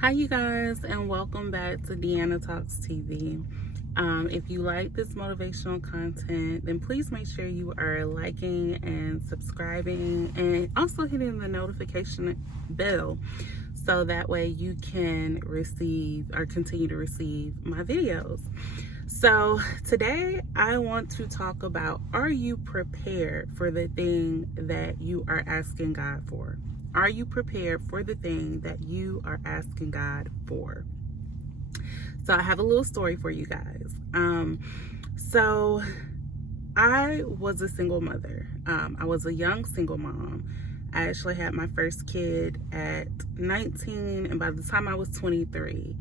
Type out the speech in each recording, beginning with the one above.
Hi you guys, and welcome back to Deanna Talks TV. If you like this motivational content, then please make sure you are liking and subscribing and also hitting the notification bell so that way you can receive or continue to receive my videos. So today I want to talk about, are you prepared for the thing that you are asking God for? Are you prepared for the thing that you are asking God for? So I have a little story for you guys. So I was a single mother. I was a young single mom. I actually had my first kid at 19, and by the time I was 23,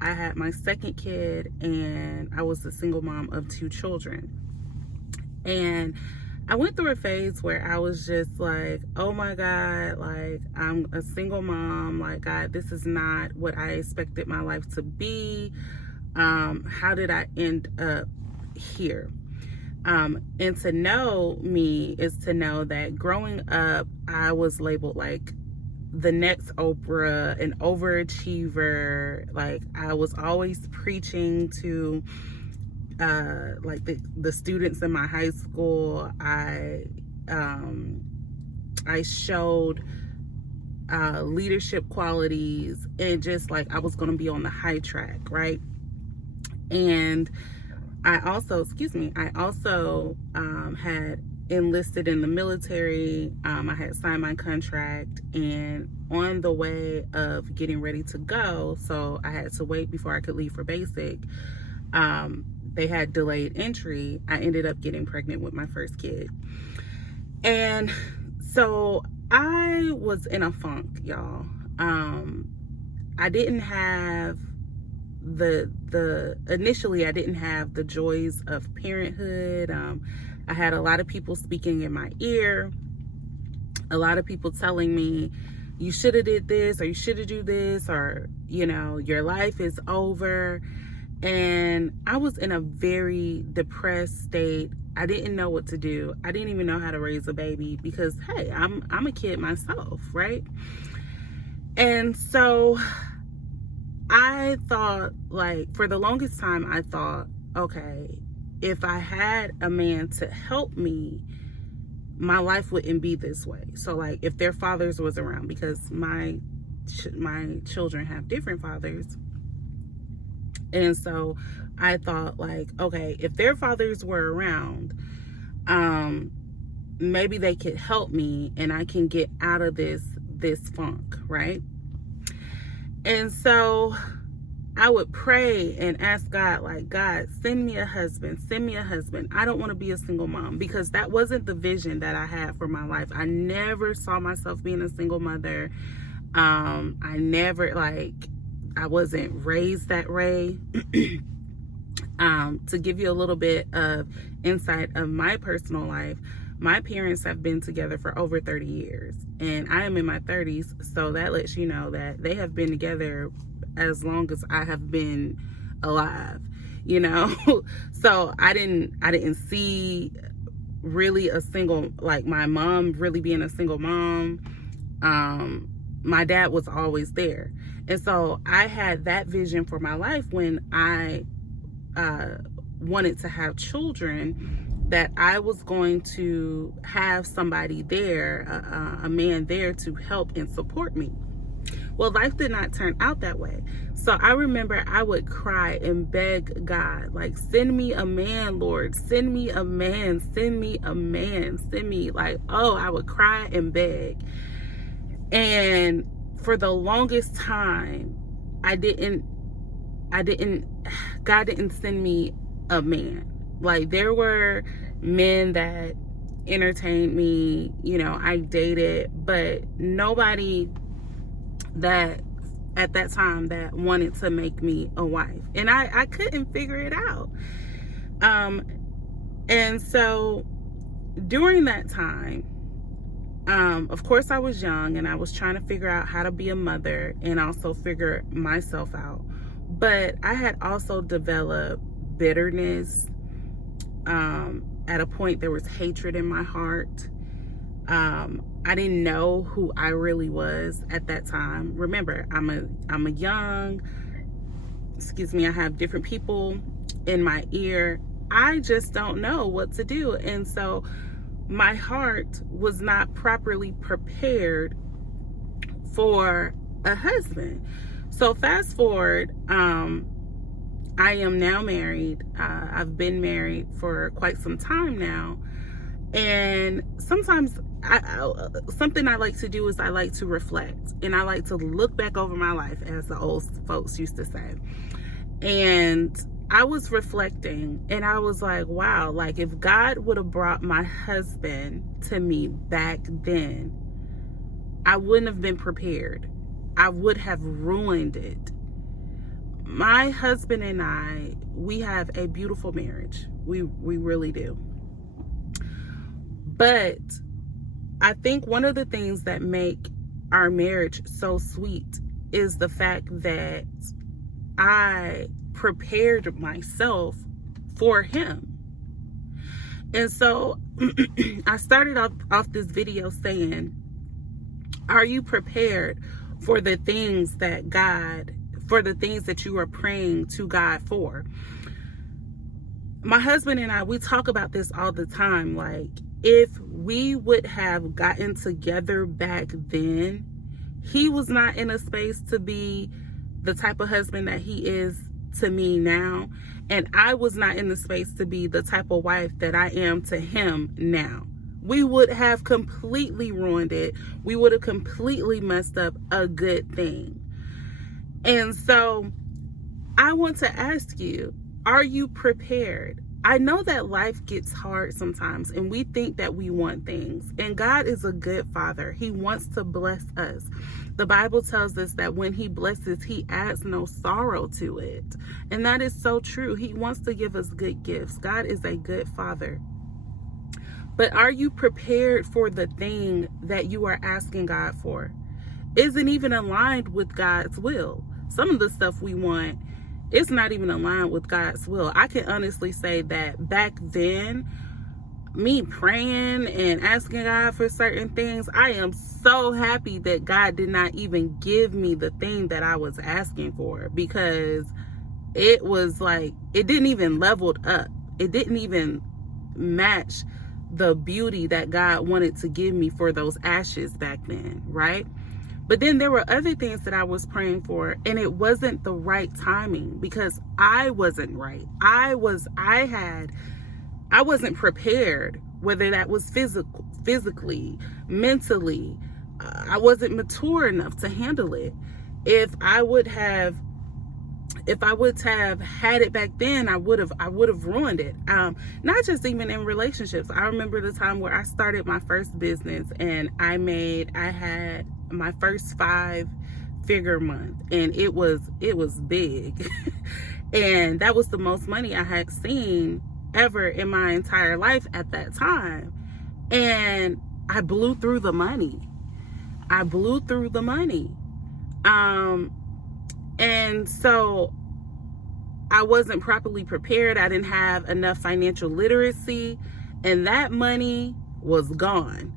I had my second kid, and I was a single mom of 2 children. And I went through a phase where I was just like, oh my God, like, I'm a single mom. Like, God, this is not what I expected my life to be. How did I end up here? And to know me is to know that growing up, I was labeled like the next Oprah, an overachiever. Like, I was always preaching to like the students in my high school. I showed leadership qualities, and just like I was going to be on the high track, right? And I also had enlisted in the military. I had signed my contract, and on the way of getting ready to go, so I had to wait before I could leave for basic. They had delayed entry. I ended up getting pregnant with my first kid. And so I was in a funk, y'all. I didn't have initially I didn't have the joys of parenthood. I had a lot of people speaking in my ear, a lot of people telling me, you should have did this, or you should have do this, or, you know, your life is over. And I was in a very depressed state. I didn't know what to do. I didn't even know how to raise a baby because, hey, I'm a kid myself, right? And so I thought, like, for the longest time, I thought, okay, if I had a man to help me, my life wouldn't be this way. So, like, if their fathers was around, because my children have different fathers. And so I thought, like, okay, if their fathers were around, maybe they could help me and I can get out of this funk, right? And so I would pray and ask God, like, God, send me a husband, send me a husband. I don't want to be a single mom, because that wasn't the vision that I had for my life. I never saw myself being a single mother. I never, like, I wasn't raised that way. To give you a little bit of insight of my personal life, my parents have been together for over 30 years, and I am in my 30s, so that lets you know that they have been together as long as I have been alive, you know. So I didn't see really a single, like, my mom really being a single mom. My dad was always there. And so I had that vision for my life when I wanted to have children, that I was going to have somebody there, a man there to help and support me. Well, life did not turn out that way. So I remember I would cry and beg God, like, send me a man, Lord, send me a man, send me a man, send me, like, oh, I would cry and beg. And for the longest time, God didn't send me a man. Like, there were men that entertained me, you know, I dated, but nobody that at that time that wanted to make me a wife. And I couldn't figure it out. And so during that time, of course I was young, and I was trying to figure out how to be a mother and also figure myself out. But I had also developed bitterness. At a point, there was hatred in my heart. I didn't know who I really was at that time. Remember, I'm a young, I have different people in my ear. I just don't know what to do. And so my heart was not properly prepared for a husband. So fast forward, I am now married. I've been married for quite some time now. And sometimes something I like to do is I like to reflect, and I like to look back over my life, as the old folks used to say. And I was reflecting, and I was like, wow, like if God would have brought my husband to me back then, I wouldn't have been prepared. I would have ruined it. My husband and I, we have a beautiful marriage. We really do. But I think one of the things that make our marriage so sweet is the fact that I prepared myself for him. And so I started off this video saying, are you prepared for the things that you are praying to God for? My husband and I, we talk about this all the time. Like, if we would have gotten together back then, he was not in a space to be the type of husband that he is to me now. And I was not in the space to be the type of wife that I am to him now. We would have completely ruined it. We would have completely messed up a good thing. And so I want to ask you, are you prepared? I know that life gets hard sometimes, and we think that we want things. And God is a good Father. He wants to bless us. The Bible tells us that when he blesses, he adds no sorrow to it. And that is so true. He wants to give us good gifts. God is a good Father. But are you prepared for the thing that you are asking God for? Is it even aligned with God's will? Some of the stuff we want, it's not even aligned with God's will. I can honestly say that back then, me praying and asking God for certain things, I am so happy that God did not even give me the thing that I was asking for, because it was like, it didn't even leveled up. It didn't even match the beauty that God wanted to give me for those ashes back then, right? But then there were other things that I was praying for, and it wasn't the right timing because I wasn't right. I wasn't prepared, whether that was physically, mentally. I wasn't mature enough to handle it. If I would have had it back then, I would have ruined it. Not just even in relationships. I remember the time where I started my first business, and I had my first 5-figure month, and it was big. And that was the most money I had seen ever in my entire life at that time. And I blew through the money. And so I wasn't properly prepared. I didn't have enough financial literacy, and that money was gone.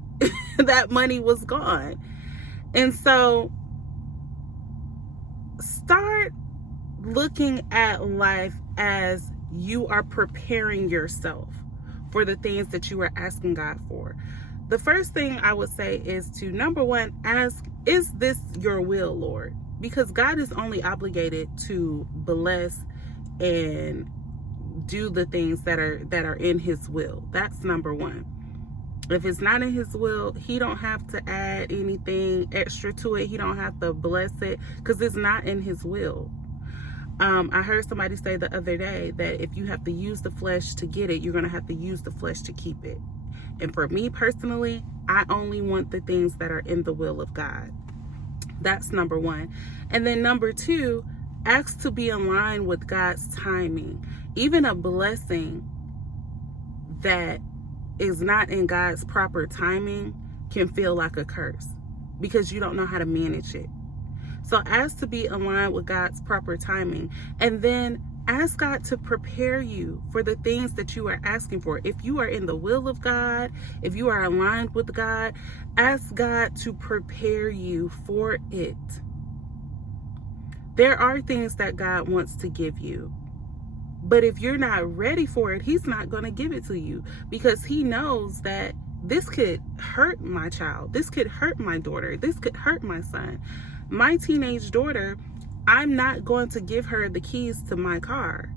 That money was gone. And so start looking at life as you are preparing yourself for the things that you are asking God for. The first thing I would say is to, number one, ask, is this your will, Lord? Because God is only obligated to bless and do the things that are in his will. That's number one. If it's not in his will, he don't have to add anything extra to it. He don't have to bless it because it's not in his will. I heard somebody say the other day that if you have to use the flesh to get it, you're going to have to use the flesh to keep it. And for me personally, I only want the things that are in the will of God. That's number one. And then number two, ask to be in line with God's timing. Even a blessing that is not in God's proper timing can feel like a curse because you don't know how to manage it. So ask to be aligned with God's proper timing, and then Ask God to prepare you for the things that you are asking for. If you are in the will of God, if you are aligned with God, ask God to prepare you for it. There are things that God wants to give you, but if you're not ready for it, He's not going to give it to you, because He knows that this could hurt my child. This could hurt my daughter. This could hurt my son. My teenage daughter, I'm not going to give her the keys to my car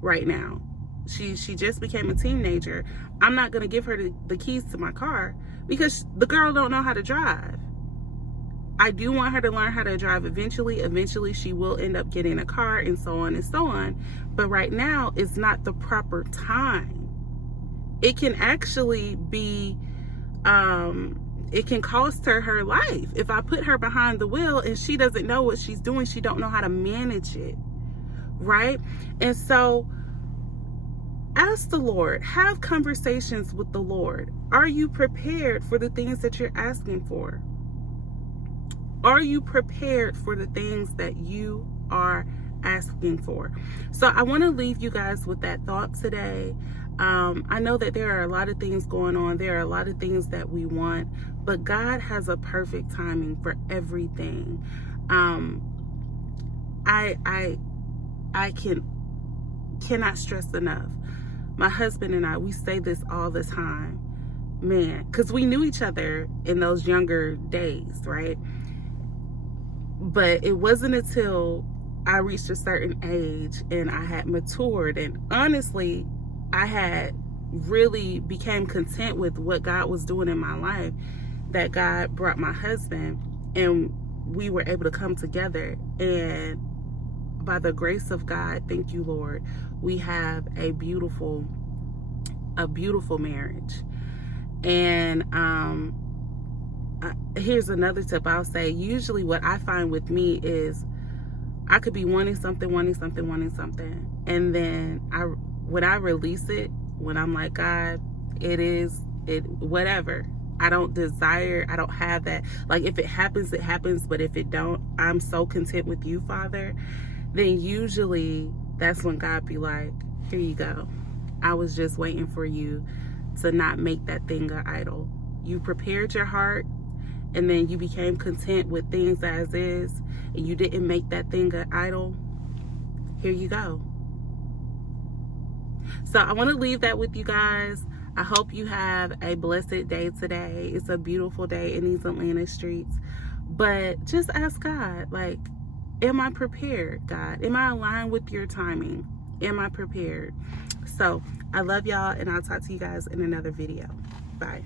right now. She just became a teenager. I'm not going to give her the keys to my car because the girl don't know how to drive. I do want her to learn how to drive eventually. Eventually, she will end up getting a car and so on and so on. But right now, it's not the proper time. It can actually be, it can cost her life. If I put her behind the wheel and she doesn't know what she's doing, she don't know how to manage it, right? And so, ask the Lord, have conversations with the Lord. Are you prepared for the things that you're asking for? Are you prepared for the things that you are asking for? So I want to leave you guys with that thought today. I know that there are a lot of things going on. There are a lot of things that we want, but God has a perfect timing for everything. I cannot stress enough. My husband and I, we say this all the time, man, because we knew each other in those younger days, right? But it wasn't until I reached a certain age and I had matured, and honestly, I had really became content with what God was doing in my life, that God brought my husband and we were able to come together. And by the grace of God, thank you, Lord, we have a beautiful marriage. And here's another tip I'll say. Usually what I find with me is I could be wanting something. And then when I release it, when I'm like, God, whatever. I don't have that. Like, if it happens, it happens. But if it don't, I'm so content with you, Father. Then usually that's when God be like, here you go. I was just waiting for you to not make that thing an idol. You prepared your heart, and then you became content with things as is, and you didn't make that thing an idol. Here you go. So I want to leave that with you guys. I hope you have a blessed day today. It's a beautiful day in these Atlanta streets. But just ask God, like, am I prepared, God? Am I aligned with your timing? Am I prepared? So I love y'all, and I'll talk to you guys in another video. Bye.